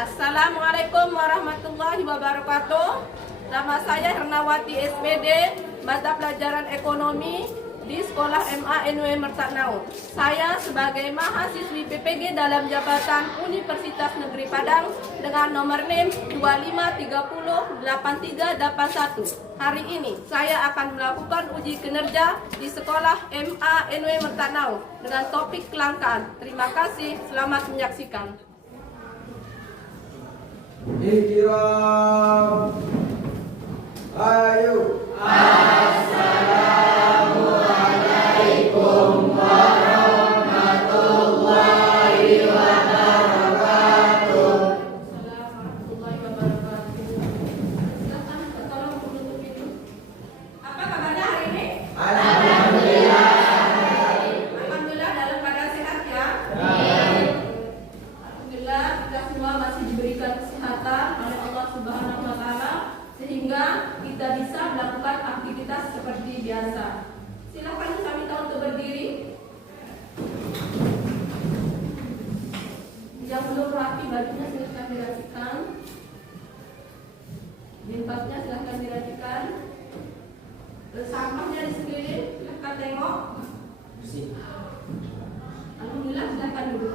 Assalamualaikum warahmatullahi wabarakatuh. Nama saya Hernawati SPD, mata pelajaran ekonomi di Sekolah MA NW Mertaknau. Saya sebagai mahasiswi PPG dalam jabatan Universitas Negeri Padang dengan nomor NIM 25308381. Hari ini saya akan melakukan uji kinerja di Sekolah MA NW Mertaknau dengan topik kelangkaan. Terima kasih, selamat menyaksikan. Ikram. Ayo. Assalamualaikum warahmatullahi wabarakatuh. Warahmatullahi wabarakatuh. Silakan tolong menutup pintu. Apa kabarnya hari ini? Alhamdulillah. Alhamdulillah dalam keadaan sehat ya. Alhamdulillah kita semua masih diberikan kesehatan oleh Allah Subhanahu wa taala sehingga kita bisa melakukan aktivitas seperti biasa. Silakan saya minta untuk berdiri. Yang belum rapi bajunya silakan dirapikan. Jilbabnya silakan dirapikan. Sampahnya di sekeliling silakan tengok. Alhamdulillah, silakan duduk.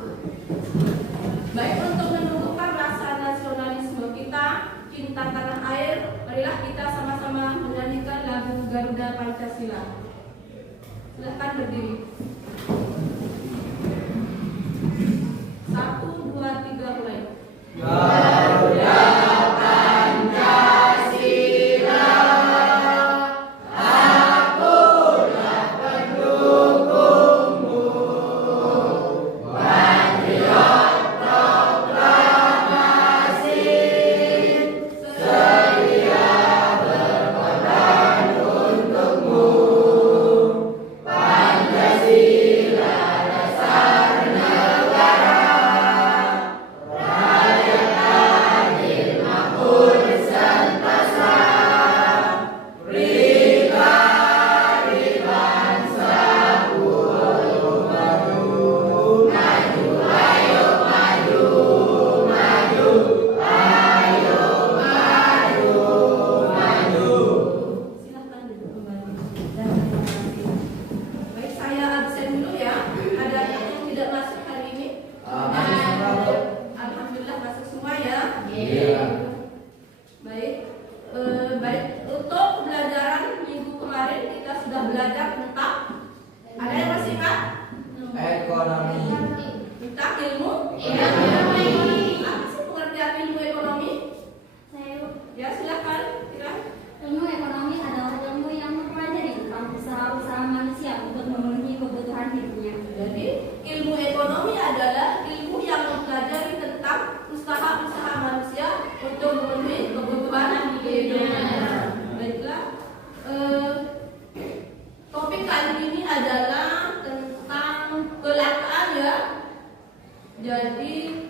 Baik, untuk menumbuhkan rasa nasionalisme kita, cinta tanah air, marilah kita sama-sama menyanyikan lagu Garuda Pancasila. Silakan berdiri. 1, 2, 3 mulai. Garuda Pancasila, akulah pendukungmu. Patriot proklamasi, sedia berkorban untukmu. Pancasila dasar negara, rakyat adil makmur sentosa, berdikari bangsaku. Maju, maju, ayo maju, maju, ayo maju, maju. Silakan duduk kembali. Dan terima kasih. Baik, saya absen dulu ya. Ada yang tidak masuk hari ini? Alhamdulillah masuk semua ya. Iya. Baik. Baik, untuk pembelajaran minggu kemarin kita sudah belajar tentang ada yang masih ingat? Ekonomi. Tentang ilmu? Apa sih pengertian ilmu ekonomi? Ya, silakan. Ilmu ekonomi adalah ilmu yang mempelajari tentang usaha-usaha manusia untuk memenuhi kebutuhan hidupnya. Jadi, ilmu ekonomi adalah ilmu yang mempelajari tentang usaha-usaha manusia untuk memenuhi kebutuhan hidupnya. Baiklah, topik kali ini adalah tentang kelangkaan ya. Jadi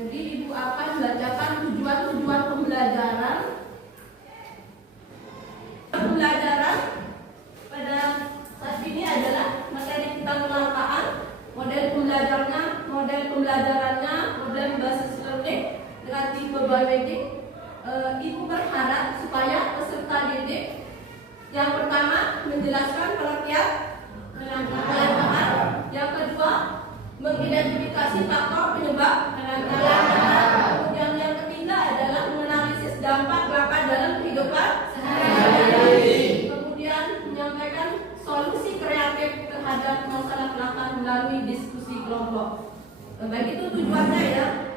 Ibu akan membacakan tujuan-tujuan pembelajaran pada saat ini adalah materi tentang kelangkaan, model pembelajarannya, model basis learning dengan tipe biomedik. Ibu berharap supaya peserta didik yang pertama menjelaskan pengertian kelangkaan, yang kedua mengidentifikasi faktor penyebab kelangkaan, kemudian yang ketiga adalah menganalisis dampak kelangkaan dalam kehidupan sehari-hari, kemudian menyampaikan solusi kreatif terhadap masalah kelangkaan melalui diskusi kelompok. Baik, itu tujuannya ya.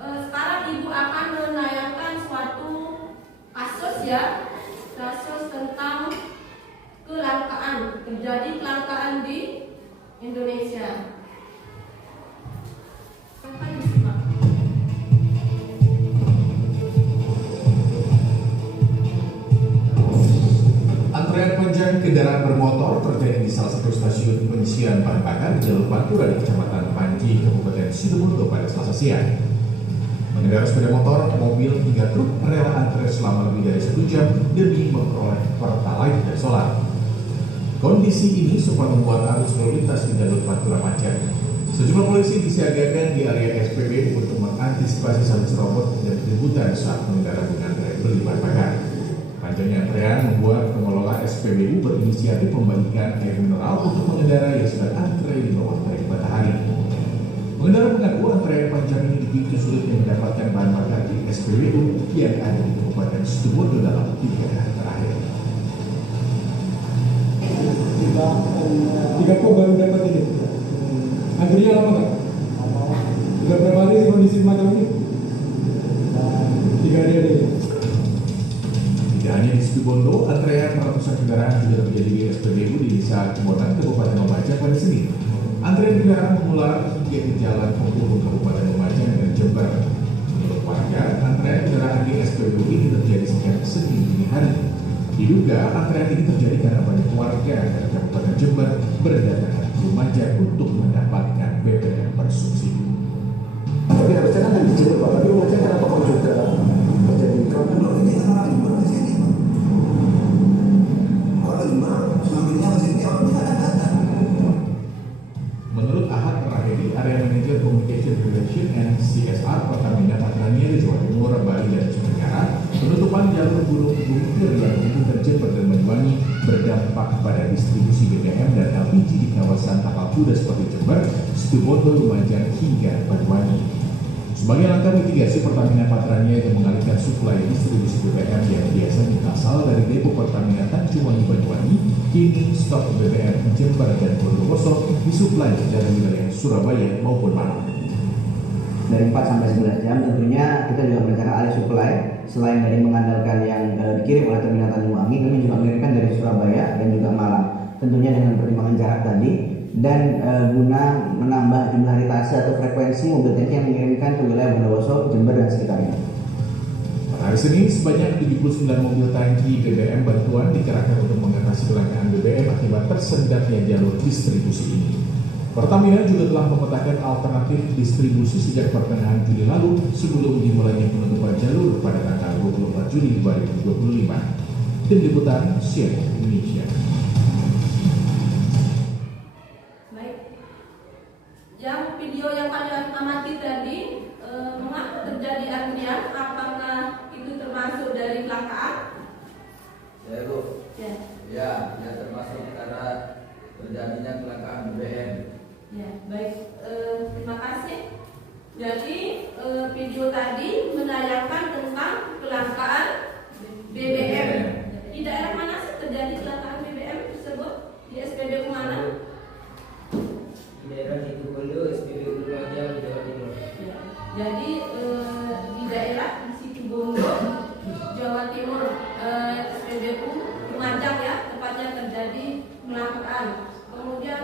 Sekarang Ibu akan menayangkan suatu kasus ya, kasus tentang kelangkaan, terjadi kelangkaan di Indonesia. Sampai disimak. Antrean panjang kendaraan bermotor terjadi di salah satu stasiun pengisian bahan bakar di Jalur Pantura di Kecamatan Panji, Kabupaten Situbondo pada Selasa siang. Pengendara sepeda motor, mobil, hingga truk rela antre selama lebih dari 1 jam demi memperoleh pertalite dan solar. Kondisi ini sempat membuat arus lalu lintas di jalur Pantura macet. Sejumlah polisi disiagakan di area SPBU untuk mengantisipasi saling serobot dan keributan saat pengendara mengantre berlipat pakar. Panjangnya antrean membuat pengelola SPBU berinisiatif membagikan air mineral untuk pengendara yang sedang antre di bawah terik matahari. Pengendara mengaku antrean panjang ini dipicu sulitnya mendapatkan bahan bakar di SPBU yang ada di Kabupaten Situbondo dalam 3 hari terakhir. Tiga kok baru dapat ini. Antrinya lama nggak? Sudah berapa hari kondisi macam ini? 3 hari ada. Tidak hanya di Situbondo, antrean ratusan kendaraan juga terjadi di SPBU di Desa Cibonan, Kabupaten Lumajang pada Senin. Antrean kendaraan mengular hingga ke jalan penghubung Kabupaten Lumajang dan Jember. Menurut warga, antrean kendaraan di SPBU ini terjadi sejak Senin dini hari. Diduga antrean ini terjadi karena banyak warga dari Kabupaten Jember berdatangan ke Lumajang untuk mendapatkan BBM bersubsidi. Tapi harusnya kan di Jember, Pak. Tapi Lumajang kenapa kok juga terjadi? Kalau ini orang Jember di sini, orang Jember ngambilnya ke sini, orang bisa datang. Menurut Ahad Rahedi, Area Manager Communication Relation and CSR Pertamina Patrania di Jawa Timur, Bali, dan Nusa Tenggara, penutupan jalur Gunung Bungkir yang menghubungkan Jember dan Banyuwangi berdampak pada distribusi BBM dan LPG di kawasan tapal kuda seperti Jember, Situbondo, Lumajang, hingga Banyuwangi. Sebagai langkah mitigasi, Pertamina Patrania yang mengalihkan suplai distribusi BBM yang biasanya berasal dari depo Pertamina Tanjungwangi Banyuwangi, kini stok BBM Jember dan Bondowoso disuplai dari wilayah Surabaya maupun Malang. Dari 4 sampai 11 jam tentunya kita juga merencanakan alih suplai. Selain dari mengandalkan yang dikirim oleh Terminal Tanjungwangi, kami juga mengirimkan dari Surabaya dan juga Malang. Tentunya dengan pertimbangan jarak tadi dan guna menambah jumlah ritase atau frekuensi mobil tangki yang mengirimkan ke wilayah Bondowoso, Jember, dan sekitarnya. Pada hari Senin, sebanyak 79 mobil tangki BBM bantuan dikerahkan untuk mengatasi kelangkaan BBM akibat tersendatnya jalur distribusi ini. Pertamina juga telah memetakan alternatif distribusi sejak pertengahan Juli lalu sebelum dimulainya penutupan jalur pada tanggal 24 Juli 2025. Tim Liputan CNN Indonesia. Baik. Yang video yang kalian amati tadi, mengapa terjadi antrian? Apakah itu termasuk dari kelangkaan? Ya, Bu. Ya. Ya, termasuk karena terjadinya kelangkaan BBM. Ya, baik. Terima kasih. Jadi video tadi menayangkan tentang kelangkaan BBM. Di daerah mana sih terjadi kelangkaan BBM tersebut? Di SPBU mana? Daerah Situbondo, SPBU Lumajang, Jawa Timur. Ya. Jadi di daerah di Situbondo, Jawa Timur, SPBU Lumajang ya, tepatnya terjadi kelangkaan. Kemudian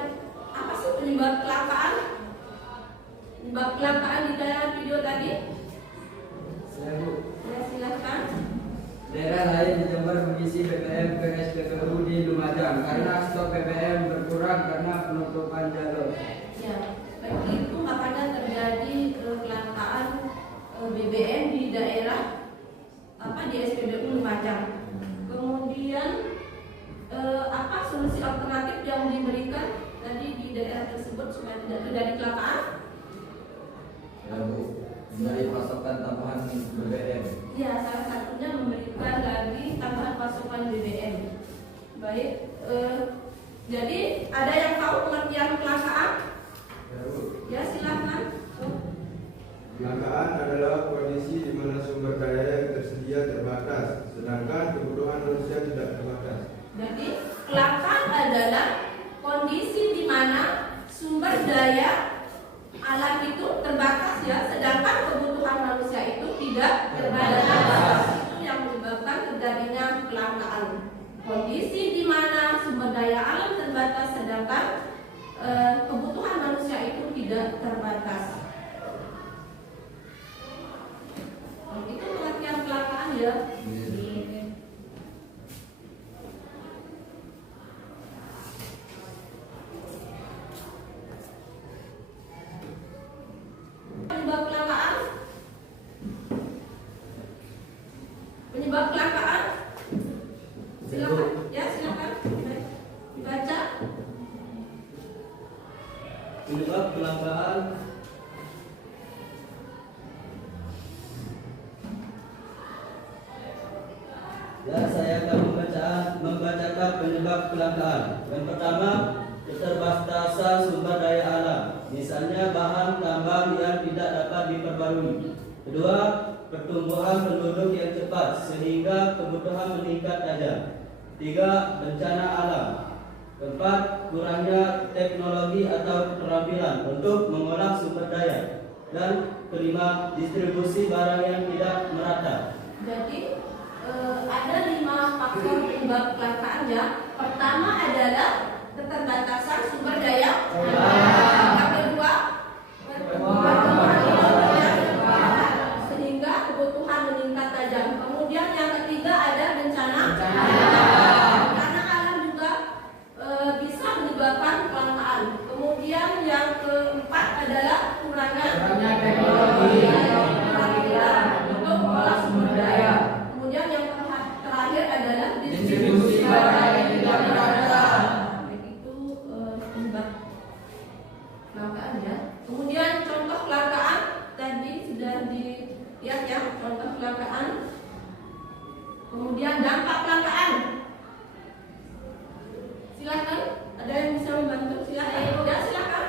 apa sih penyebab kelangkaan? Penyebab kelangkaan di daerah video tadi? Ya, silakan. Daerah lain di Jember mengisi BBM ke SPBU di Lumajang karena stok BBM berkurang karena penutupan jalur. Ya, baik itu makanya terjadi kelangkaan BBM di daerah di SPBU Lumajang. Kemudian apa solusi alternatif yang diberikan tadi di daerah tersebut supaya tidak terjadi kelangkaan? Ya, Bu. Dari pasokan tambahan BBM. Ya, salah satunya memberikan lagi tambahan pasokan BBM. Baik, jadi ada yang tahu pengertian kelangkaan? Ya, Bu. Ya, silakan. Kelangkaan adalah kondisi di mana sumber daya yang tersedia terbatas, sedangkan kebutuhan manusia tidak terbatas. Jadi kelangkaan adalah kondisi di mana sumber daya alam itu terbatas ya, sedangkan kebutuhan manusia itu tidak terbatas. Itu yang menyebabkan terjadinya kelangkaan. Kondisi di mana sumber daya alam terbatas, sedangkan kebutuhan manusia itu tidak terbatas. Itu pengertian kelangkaan ya. Penyebab kelangkaan? Silakan. Ya, silakan. Dibaca. Penyebab kelangkaan Ya, saya akan membacakan penyebab kelangkaan. Yang pertama, keterbatasan sumber daya alam, misalnya bahan tambang yang tidak dapat diperbarui. Kedua, pertumbuhan penduduk yang cepat sehingga kebutuhan meningkat tajam. Tiga, bencana alam. Keempat, kurangnya teknologi atau keterampilan untuk mengolah sumber daya. Dan kelima, distribusi barang yang tidak merata. Jadi ada 5 faktor penyebab kelangkaan ya. Pertama adalah keterbatasan sumber daya. Yang kedua, pertumbuhan sehingga kebutuhan meningkat tajam. Kemudian yang ketiga ada bencana. Bencana alam juga bisa menyebabkan kelangkaan. Kemudian yang keempat adalah kurangnya teknologi untuk mengolah sumber daya. Kemudian yang terakhir adalah distribusi barang yang tidak merata. Itu penyebab kelangkaan ya. Kemudian contoh kelangkaan tadi sudah dilihat ya, contoh kelangkaan. Kemudian dampak kelangkaan. Silakan, ada yang bisa membantu? Silakan. Ya, silakan.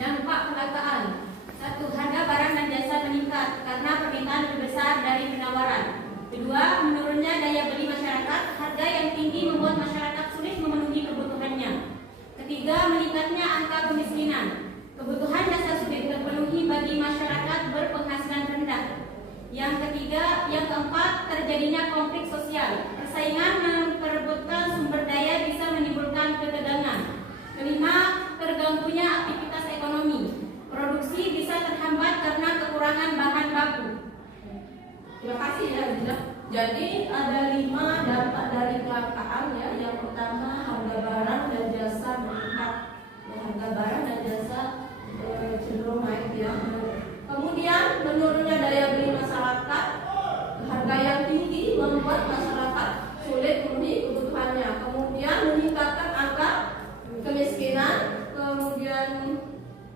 Dampak kelangkaan. 1. Harga barang dan jasa meningkat karena permintaan lebih besar dari penawaran. 2. Menurunnya daya beli masyarakat. Harga yang tinggi membuat masyarakat sulit memenuhi kebutuhannya. 3. Meningkatnya angka kemiskinan. Kebutuhan dasar sulit terpenuhi bagi masyarakat berpenghasilan rendah. Yang keempat, terjadinya konflik sosial. Persaingan memperebutkan sumber daya bisa menimbulkan ketegangan. 5. Terganggunya aktivitas ekonomi. Produksi bisa terhambat karena kekurangan bahan baku. Terima kasih ya Zina. Jadi ada 5 dampak dari kelangkaan ya. Yang pertama harga barang dan jasa meningkat. Ya, harga barang dan jasa cenderung naik ya. Kemudian menurunnya daya beli masyarakat. Harga yang tinggi membuat masyarakat sulit memenuhi kebutuhannya. Kemudian meningkatkan angka kemiskinan. Kemudian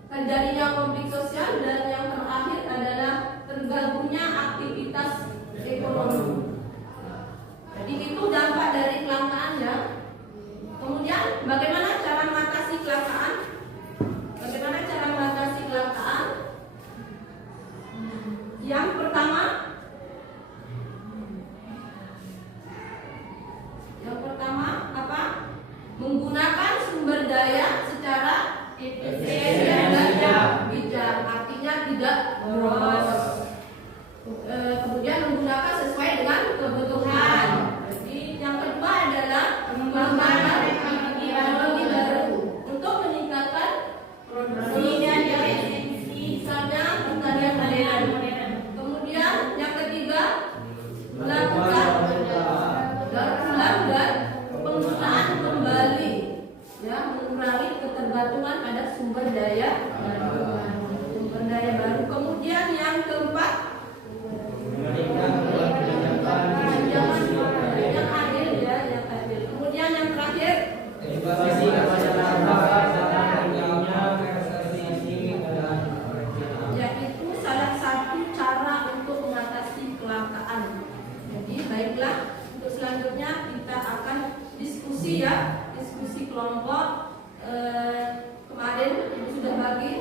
terjadinya konflik sosial, dan yang terakhir adalah terganggunya aktivitas ekonomi. Jadi itu dampak dari kelangkaan ya. Kemudian bagaimana cara mengatasi kelangkaan? Bagaimana cara mengatasi kelangkaan? Yang pertama apa? Menggunakan sumber daya secara efisien dan bijak, artinya tidak boros. Kemudian menggunakan sesuai dengan kebutuhan. Jadi yang kedua adalah mengembangkan teknologi baru untuk meningkatkan produksi dan efisiensi, misalnya pertanian modern. Kemudian yang ketiga melakukan daur ulang dan penggunaan kembali, ya, mengurangi ketergantungan pada sumber daya baru. Kemudian yang keempat, yang adil ya, yang adil. Kemudian yang terakhir, yaitu salah satu cara untuk mengatasi kelangkaan. Jadi baiklah, untuk selanjutnya kita akan diskusi ya, diskusi kelompok. Kemarin Ibu sudah bagi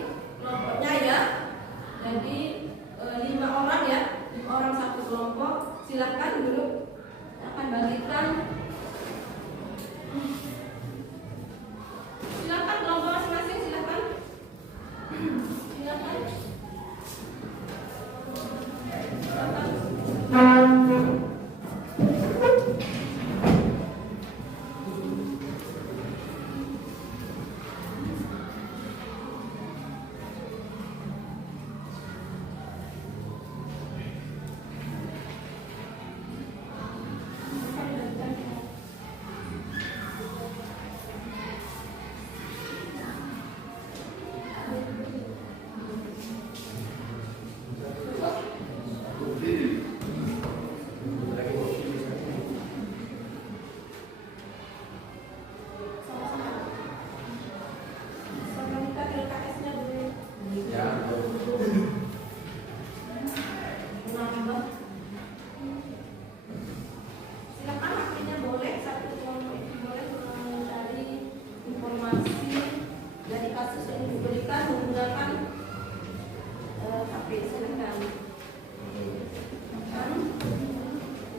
Oke, silakan.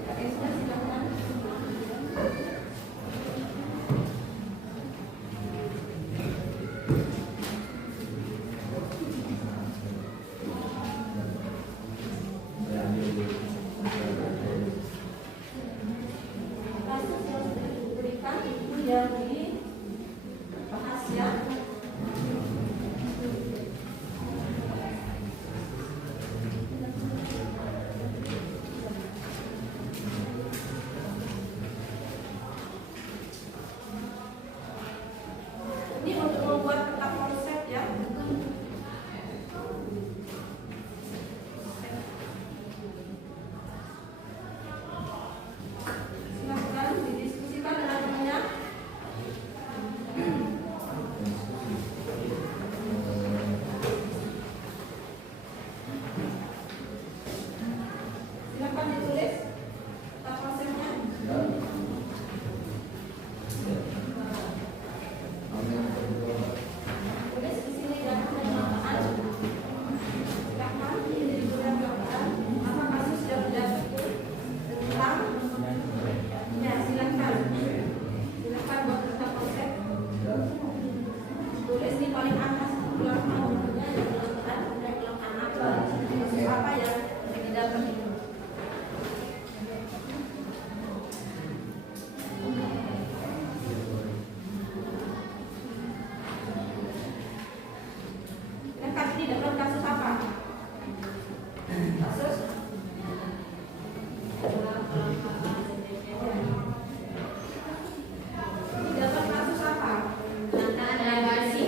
Kak Esther, silakan. Kasus yang sudah diberikan itu yang dibahas ya. Ini untuk membuat peta konsep ya. Silakan didiskusikan dengan temannya. Silakan ditulis peta konsepnya. Tulis di sini data pendataan. Silakan diberikan gambaran apa kasus yang dijatuhi tentang. Ya, silakan. Silakan buat peta konsep. Tulis di paling atas belakang umumnya yang kelengkapan apa? Kasus apa yang didapat itu? Silakan ini dapat kasus apa? Kasus ini dapat kasus apa? Kelangkaan dalam basi.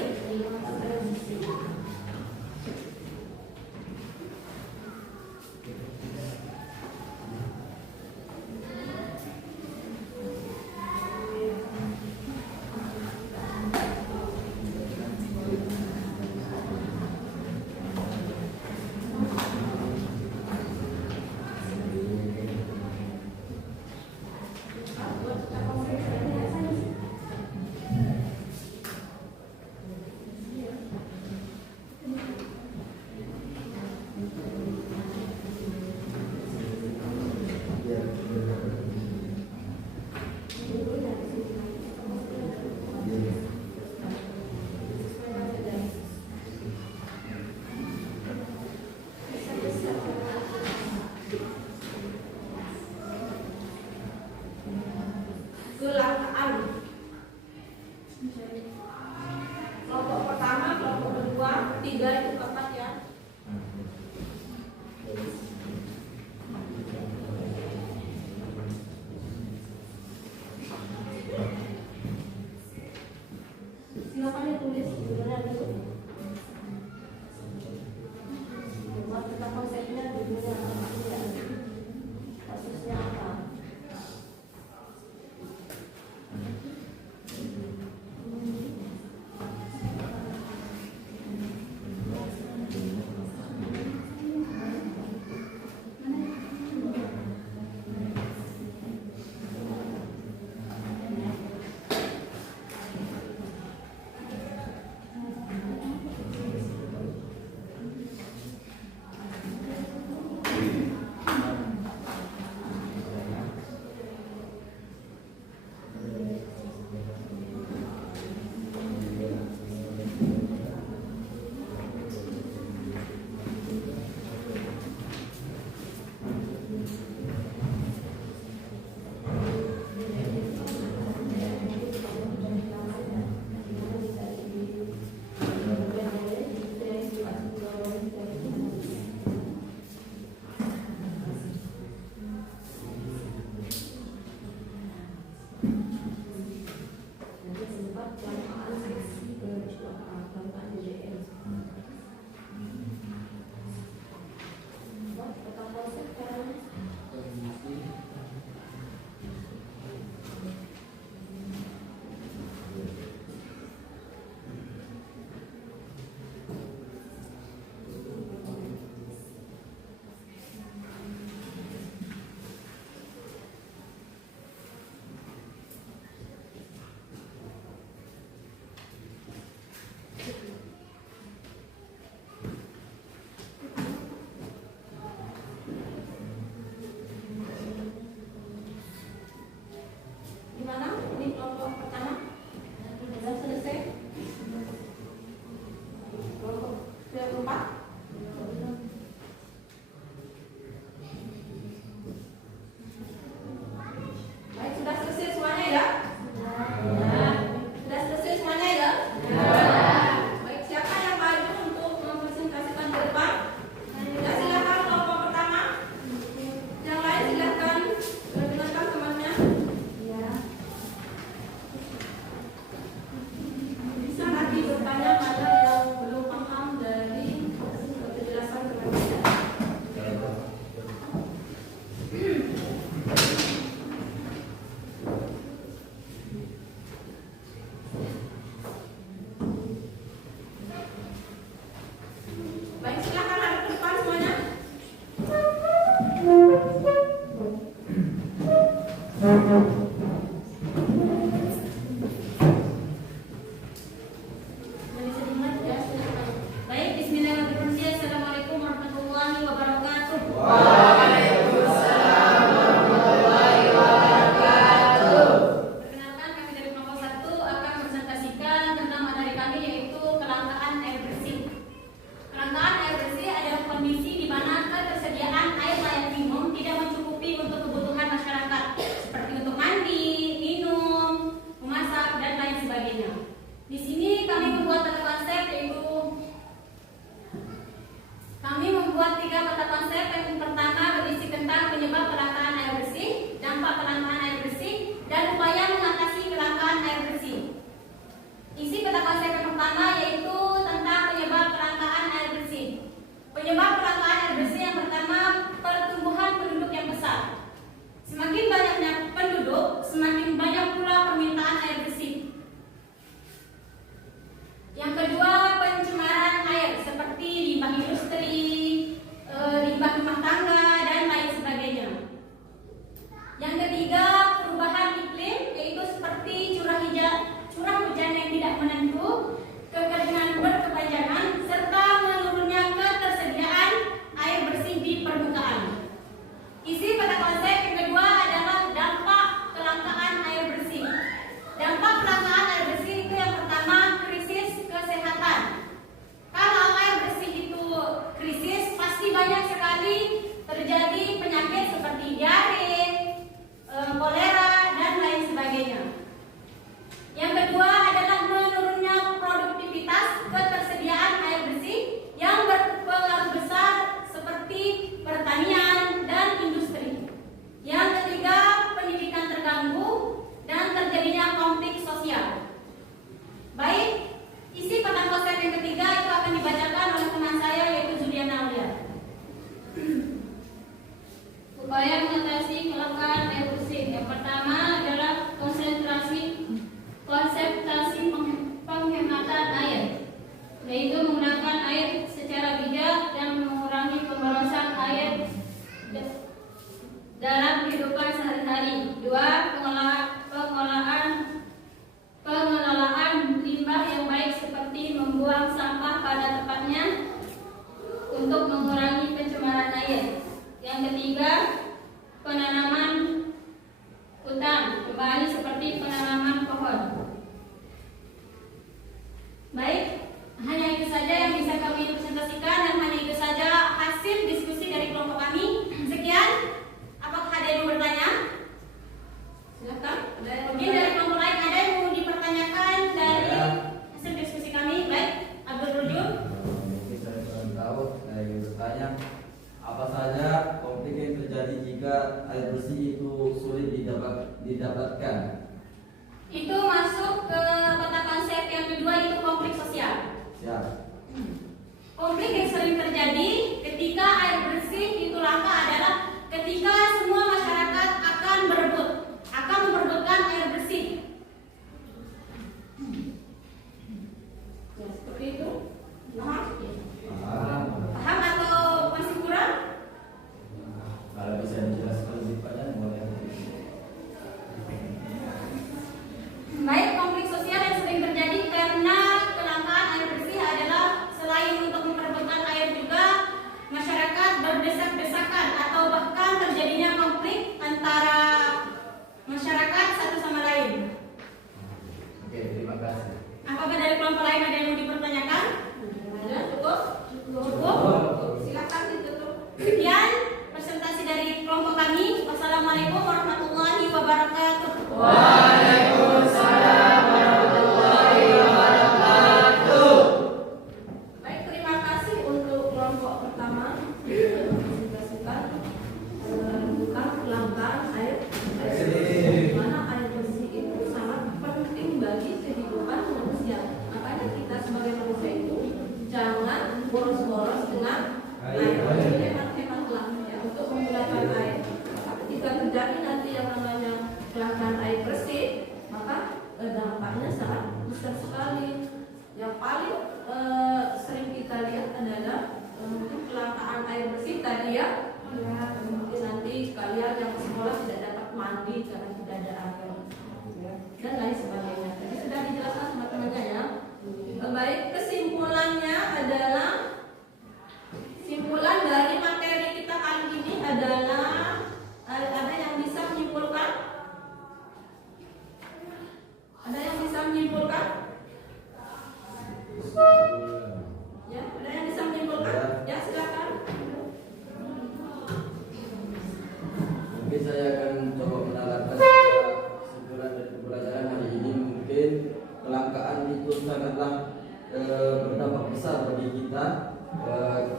Buat peta konsep biasanya. Kelangkaan. Kelompok pertama, kelompok kedua, 3 itu tepat ya. Silakan ditulis judulnya dulu. Buat peta konsepnya judulnya apa? Kasusnya apa? Baik, silakan ada ke depan semuanya. Bisa dimulai ya, silakan. Baik, bismillahirrahmanirrahim. Assalamualaikum warahmatullahi wabarakatuh. Perkenalkan, kami dari kelompok 1 akan presentasikan tentang materi kami, yaitu kelangkaan air bersih. Kelangkaan air bersih adalah kondisi di mana ketersediaan air layak minum tidak mencukupi untuk kebutuhan masyarakat, seperti untuk mandi, minum, memasak, dan lain sebagainya. Di sini kami membuat peta konsep, yaitu kami membuat 3 peta konsep. Yang pertama berisi tentang penyebab kelangkaan air bersih, dampak kelangkaan air bersih, dan upaya mengatasi kelangkaan air bersih. Isi peta konsep yang pertama yaitu tentang penyebab kelangkaan air bersih. Penyebab kelangkaan air bersih yang pertama, pertumbuhan penduduk yang besar. Semakin banyaknya penduduk, semakin banyak pula permintaan air bersih. Yang kedua, pencemaran air seperti limbah industri, limbah rumah tangga, dan lain sebagainya. Yang ketiga, perubahan iklim, yaitu seperti curah hujan yang tidak menentu, kekeringan berkepanjangan, serta menurunnya ketersediaan air bersih di permukaan. Isi peta konsep yang kedua adalah dampak kelangkaan air bersih. Dampak kelangkaan air bersih itu yang pertama, krisis kesehatan. Kalau air bersih itu krisis, pasti banyak sekali terjadi penyakit seperti diare, kolera, dan lain sebagainya. Yang kedua adalah menurunnya produktivitas ketersediaan air bersih yang berpengaruh besar seperti pertanian dan industri. Yang ketiga, pendidikan terganggu dan terjadinya konflik sosial. Baik, isi peta konsep yang ketiga itu akan dibacakan oleh teman saya, yaitu Juliana Aulia. Upaya mengatasi kelangkaan air bersih. Yang pertama adalah konseptasi penghematan air, yaitu menggunakan air secara bijak dan mengurangi pemborosan air dalam kehidupan sehari-hari. 2. Pengelolaan limbah yang baik seperti membuang sampah pada tempatnya untuk mengurangi pencemaran air. Yang ketiga, penanaman hutan kembali seperti penanaman pohon. Baik, hanya itu saja yang bisa kami presentasikan dan hanya itu saja hasil diskusi dari kelompok kami. Sekian. Apakah ada yang mau bertanya? Silakan. Mungkin dari kelompok lain ada yang mau dipertanyakan dari hasil diskusi kami. Baik, Abdul Rujun. Saya ingin tahu, saya ingin bertanya, apa saja konflik yang terjadi jika air bersih itu sulit didapatkan? Itu masuk ke peta konsep yang kedua, itu konflik sosial. Siap. Konflik yang sering terjadi ketika air bersih itu langka adalah ketika semua masyarakat akan memperebutkan air bersih. Ya, seperti itu. Paham atau masih kurang? Kalau bisa dijelaskan lebih panjang boleh. Baik, konflik sosial yang sering terjadi karena kelangkaan air bersih adalah selain untuk memperebutkan air juga masyarakat berdesak-desakan atau bahkan terjadinya konflik antara masyarakat satu sama lain. Oke, terima kasih. Apakah dari kelompok lain ada yang mau dipertanyakan? Ada, cukup? Silakan ditutup. Sekian presentasi dari kelompok kami. Wassalamualaikum warahmatullahi wabarakatuh. Waalaikumsalam warahmatullahi wabarakatuh. Baik, terima kasih untuk kelompok pertama yang mempresentasikan tentang kelangkaan air bersih. Mana air bersih itu sangat penting bagi kehidupan manusia. Makanya kita sebagai manusia itu jangan boros-boros dengan air. Hemat-hematlah ya untuk menggunakan air. Jika terjadi nanti yang namanya kelangkaan air bersih, maka dampaknya sangat besar sekali. Yang paling sering kita lihat adalah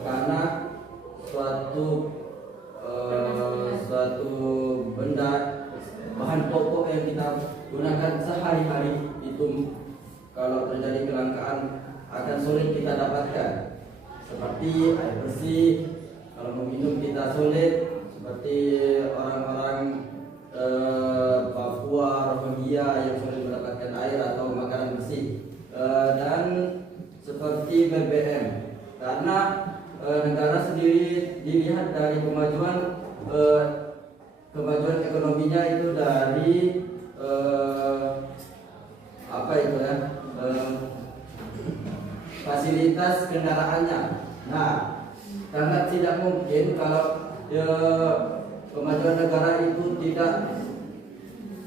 karena suatu benda bahan pokok yang kita gunakan sehari-hari itu kalau terjadi kelangkaan akan sulit kita dapatkan, seperti air bersih. Kalau meminum kita sulit, seperti orang-orang Papua, Rohingya yang sulit mendapatkan air atau makanan bersih, dan seperti BBM, karena negara sendiri dilihat dari kemajuan ekonominya itu dari fasilitas kendaraannya. Nah, sangat tidak mungkin kalau kemajuan negara itu tidak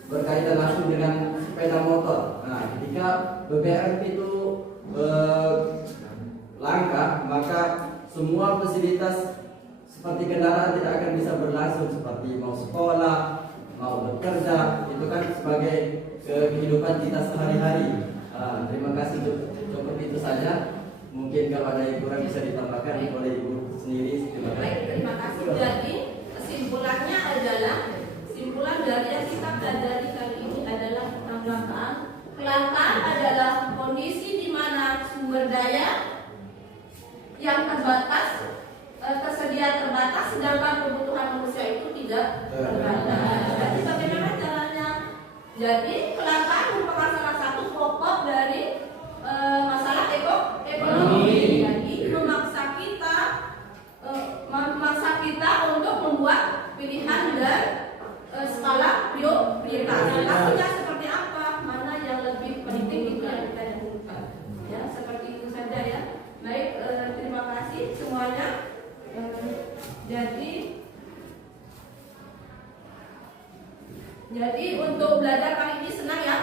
berkaitan langsung dengan sepeda motor. Nah, ketika BBM itu langka, maka semua fasilitas seperti kendaraan tidak akan bisa berlangsung, seperti mau sekolah, mau bekerja, itu kan sebagai kehidupan kita sehari-hari. Terima kasih, cukup itu saja. Mungkin kalau ada yang kurang bisa ditambahkan oleh Ibu sendiri. Terima kasih. Baik, terima kasih. Jadi kesimpulannya adalah, kesimpulan dari yang kita pelajari kali ini adalah tentang kelangkaan. Kelangkaan adalah kondisi di mana sumber daya yang terbatas, tersedia terbatas, sedangkan kebutuhan manusia itu tidak terbatas. Jadi bagaimana caranya? Jadi kelangkaan merupakan salah satu pokok dari masalah ekonomi. Jadi memaksa kita untuk membuat pilihan dan skala prioritas. Hasilnya seperti apa? Mana yang lebih penting itu yang kita dahulukan. Ya, seperti itu saja ya. Baik, terima kasih semuanya. Jadi untuk belajar kali ini senang ya?